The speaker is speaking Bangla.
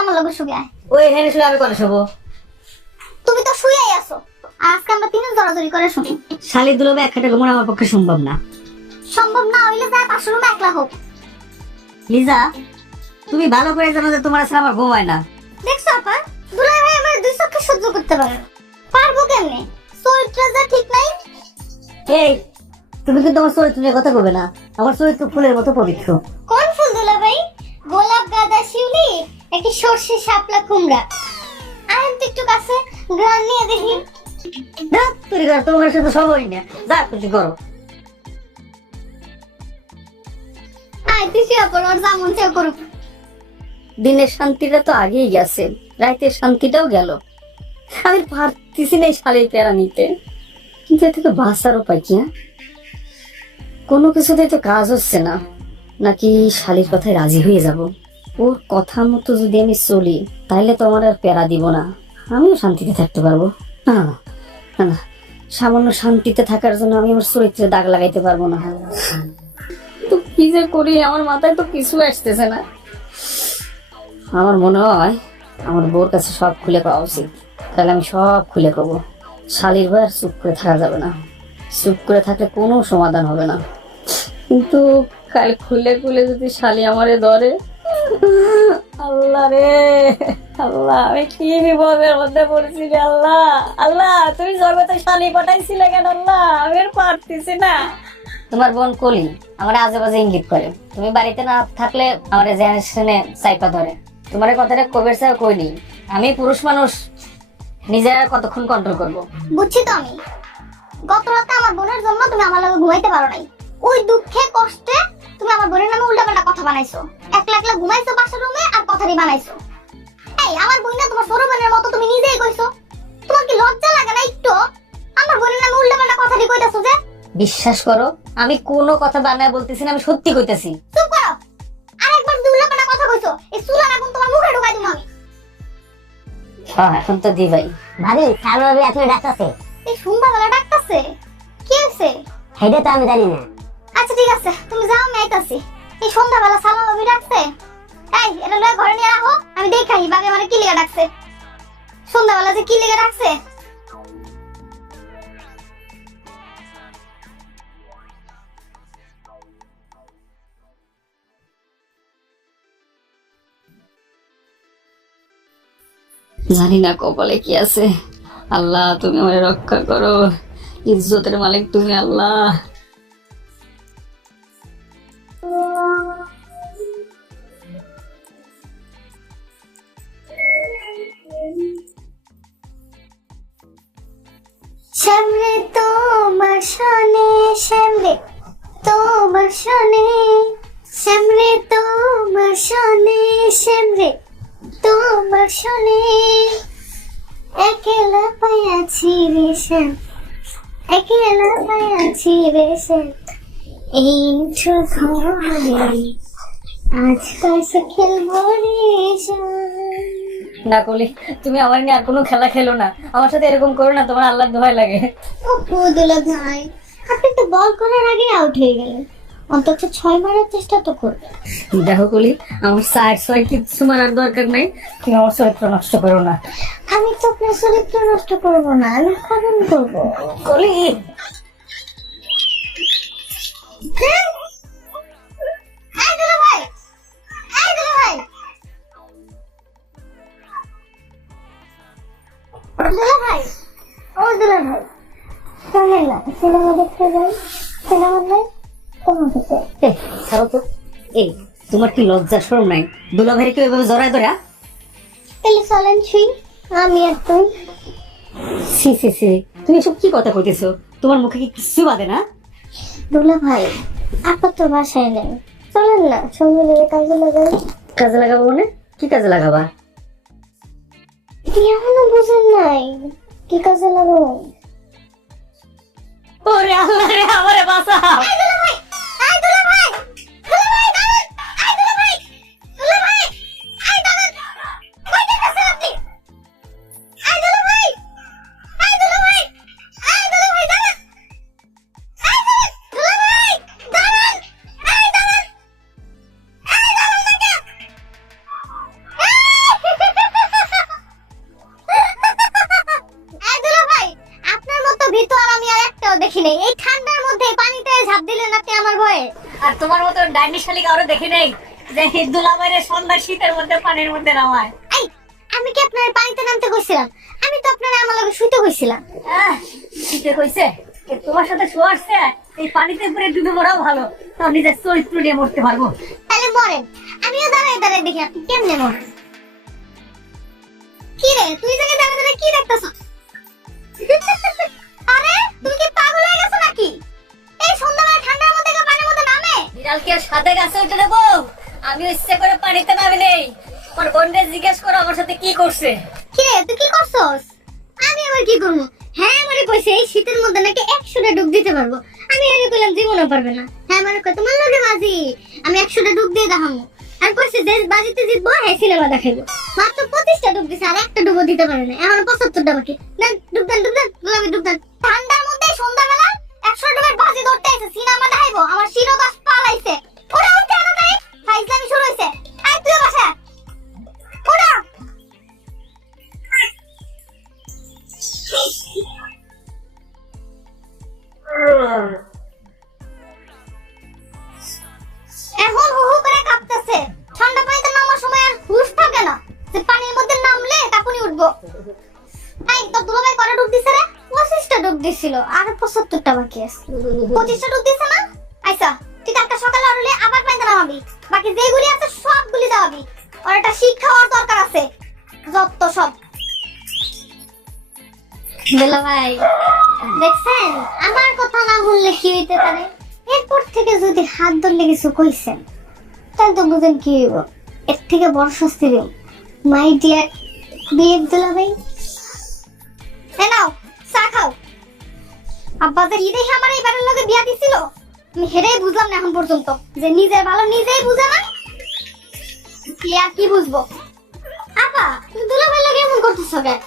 আমার লগে শুয়ে আয়। ওই এখানে শুয়ে আমি কোন শোবো? তুমি তো শুয়েই আছো। আজকে আমরা তিনজন জড়াজড়ি করে শুনি। শালি দুলবে এক খাটে ঘুমানো আমার পক্ষে সম্ভব না। সম্ভব না হইলে যায় পাশের রুমে একলা হোক। লিজা, তুমি ভালো করে জানো যে তোমার আসলে আমার ঘুম হয় না। দেখছো আপা, দুলাই ভাই আমার দুই চোখে সহ্য করতে পারে না। পারবো কেমনে? চরিত্র যা ঠিক নাই। এই, তুমি কিন্তু আমার চরিত্র নিয়ে কথা কবে না। আমার চরিত্র ফুলের মতো পবিত্র। কোন ফুল দুলা ভাই? গোলাপ, গাঁদা, শিউলি, একটি সর্ষে, শাপলা, কুমড়া। আহেন তো একটু কাছে, গ্রান নিয়ে দেখি। না, তুই কর, তোমার সাথে সবই না। যা খুশি করো। আয় তুই শুয়ে পড়, ওর যা মন চায় করুক। দিনের শান্তিটা তো আগেই গেছে, রাতের শান্তিটাও গেল। আমি পারতেছি না এই শালির প্যারা নিতে। কিন্তু এ থেকে বাঁচার উপায় কি? কোনো কিছুতেই তো কাজ হচ্ছে না। নাকি শালির কথায় রাজি হয়ে যাব? ওর কথা মতো যদি আমি চলি, তাহলে তো আমার আর প্যারা দিব না, আমিও শান্তিতে থাকতে পারবো। না না না, সামান্য শান্তিতে থাকার জন্য আমি আমার চরিত্রে দাগ লাগাইতে পারবো না। তো কি যে করি, আমার মাথায় তো কিছু আসতেছে না। আমার মনে হয় আমার বউর কাছে সব খুলে পাওয়া উচিত। তাহলে আমি সব খুলে কব। শালির ভাই আর চুপ করে থাকা যাবে না। চুপ করে থাকলে কোনো সমাধান হবে না। কিন্তু কাল খুলে খুলে যদি শালি আমারে ধরে, আল্লাহ রে আল্লাহ, আমি কি বিপদের মধ্যে পড়েছি রে আল্লাহ। আল্লাহ, তুমি জগতে শালি পাঠাইছিলে কেন আল্লাহ? আমি আর পারতেছি না। তোমার বোন কলি আমার আজে বাজে ইঙ্গিত করে। তুমি বাড়িতে না থাকলে আমার জেনারেশনে চাইপা ধরে। তোমার কথাটা কবের চাও কইনি। আমি পুরুষ মানুষ, নিজের আর কতক্ষণ কন্ট্রোল করবো? বুঝছি তো আমি। গত রাতে আমার বোনের জন্য তুমি আমার লগে ঘুমাইতে পারো নাই। ওই দুঃখে কষ্টে তুমি আমার বোনের নামে উল্টাপাল্টা কথা বানাইছো। একলা একলা ঘুমাইছো পাশের রুমে আর কথাটি বানাইছো। এই আমার বোন না তোমার ছোট বোনের মতো, তুমি নিজেই কইছো। তোমার কি লজ্জা লাগে না একটু? আমার বোনের নামে উল্টাপাল্টা কথাটি কইতাছো যে? বিশ্বাস করো, আমি কোনো কথা বানায় বলতেছি না, আমি সত্যি কইতেছি। চুপ করো। আরেকবার যদি উল্টাপাল্টা কথা কইছো, এই চুলার আগুন তোমার মুখে ঢুকাই দিমু আমি। হ্যাঁ, এখন তো দি ভাই। ভাবি সালমা ভাবি আপনি ডাকতেছে। এই সন্ধ্যাবেলা ডাকতাছে কি হইছে? সেটা তো আমি জানি না। আচ্ছা ঠিক আছে, তুমি যাও, আমি আইতাছি। এই সন্ধ্যাবেলা সালমা ভাবি ডাকছে। এই এটা লয়ে ঘরে নিয়ে রাখো, আমি দেখাই বাগে মানে কি লেগে ডাকছে। সন্ধ্যাবেলা যে কি লেগে ডাকছে। জানি না কপালে কি আছে। আল্লাহ, তুমি আমায় রক্ষা করো। ইজ্জতের মালিক তুমি আল্লাহ। শ্যামরে তোমার শনে, শ্যামরে তোমার শনে, শ্যামরে তোমার শনে, শ্যামরে তোমার শনে, একলা পাইয়াছি রে শ্যাম, একলা পাইয়াছি রে শ্যাম, এই নিঠুর ঘরে আজ পাশে খেলবো রে শ্যাম। না কলি, তুমি আমার নিয়ে আর কোনো খেলা খেলো না। আমার সাথে এরকম করো না, তোমার আল্লাহর দোহাই লাগে। ও দুলা ভাই, আপনি তো বল করার আগে আউট হয়ে গেলেন। অন্তত 6 মারার চেষ্টা তো করবেন। দেখো কলি, আমার সাইড সাইড কিছু মারার দরকার নাই। তুমি আমার চরিত্র নষ্ট করো না। আমি তো আপনার চরিত্র নষ্ট করবো না, আমি খনন করবো। কলি, এই দুলা ভাই, এই দুলা ভাই, দুলা ভাই, ও দুলা ভাই, চলেন না সিনেমা দেখতে যাই। সিনেমা নাই তোমাকে তো। এ, ছাড়ো তো। এই, তোমার কি লজ্জা শরম নাই? দুলা ভাইরে কেউ এভাবে জড়ায় ধরা? তাহলে চলেন ছুই, আমি আর তুই। সি সি সি, তুমি এসব কি কথা কইতেছো? তোমার মুখে কি কিছু বাদে না? দুলা ভাই, আপা তো বাসায় নেই, চলেন না সঙ্গে মিলে কাজে লাগাই। কাজে লাগাবো মানে? কি কাজে লাগাবা? এখনো বুঝেন নাই কি কাজে লাগাবো? ওরে আল্লাহ রে, আমারে বাঁচাও। আর তোমার মতো ডাইনি শালিক আরো দেখি নেই যে দুলাভাইয়ের সন্ধ্যা শীতের মধ্যে পানির মধ্যে নামায়। এই আমি কি আপনার পানিতে নামতে কইছিলাম? আমি তো আপনার আমার লগে শুইতে কইছিলাম। শীতে কইছে এ তোমার সাথে শোয়াচ্ছে, এই পানিতে পরে ডুবে মরাও ভালো, তাও নিজের চরিত্র নিয়ে মরতে পারবো। তাহলে মরেন, আমিও দাঁড়ায় দাঁড়ায় দেখি আপনি কেমনে মরেন। কি রে তুই জায়গায় দাঁড়ায় দাঁড়ায় কি দেখতেছ? আরে তুমি কি পাগল হয়ে গেছো নাকি? এই সন্ধ্যাবেলা ঠান্ডার মধ্যে কেউ পানির মধ্যে নামে? বিড়াল কি আর সাথে গাছে উঠে দেবো? আমি ইচ্ছে করে পানিতে নামি নেই। আমার বোনকে জিজ্ঞেস করো আমার সাথে কি করছে। কি রে তুই কি করছস? আমি আবার কি করবো? হ্যাঁ আমারে কইছে এই শীতের মধ্যে নাকি 100টা ডুব দিতে পারবো। আমি আরে কইলাম জীবনও পারবে না। হ্যাঁ আমারে কই তোমার লগে বাজি, আমি 100টা ডুব দিয়ে দেখামু। আর কইছে যে বাজিতে জিতবো হ্যাঁ সিনেমা দেখাইবো। মাত্র 25টা ডুব দিছে আর একটা ডুবও দিতে পারে না। এখন 75টা বাকি। দেন ডুব দেন গোলাপি ডুব দেন। ঠান্ডার মধ্যে সন্ধ্যাবেলা 100 ডুবের বাজি ধরতে আইছে, সিনেমা দেখাইবো। আমার শিরোদাস পালাইছে। ওরা উঠে না তাই ফাইজলামি শুরু হইছে। আই তুই বাসা ওরা এখন হু হু করে কাঁপতেছে। ঠান্ডা পানিতে নামার সময় আর হুশ থাকে না যে পানির মধ্যে নামলে কাঁপুনি উঠবো। এই তোর দুলাভাই কটা ডুব দিছে রে? 25টা ডুব দিছিল আর 75টা বাকি আছে। 25টা ডুব দিছে না? আচ্ছা তুই কালকে সকালে উঠলে আবার পানিতে নামাবি, বাকি যেগুলি আছে সবগুলি দেওয়াবি। আর একটা শিক্ষা হওয়ার দরকার আছে যত সব। দুলাভাই দেখছেন আমার কথা না বললে কি হইতে পারে? এরপর থেকে যদি হাত ধরলে কিছু কইছেন তাহলে তো বুঝেন কি হইব। এর থেকে বড় শাস্তি দিন মাই ডিয়ার বিয়ে দুলাভাই। নাও চা খাও। আব্বা যে ঈদে আমার এই বাড়ির লগে বিয়া দিছিল আমি হেরেই বুঝলাম না এখন পর্যন্ত যে নিজের ভালো নিজেই বুঝে না, কি আর কি বুঝবো। আপা তুমি দুলাভাই লগে এমন করতেছো কেন?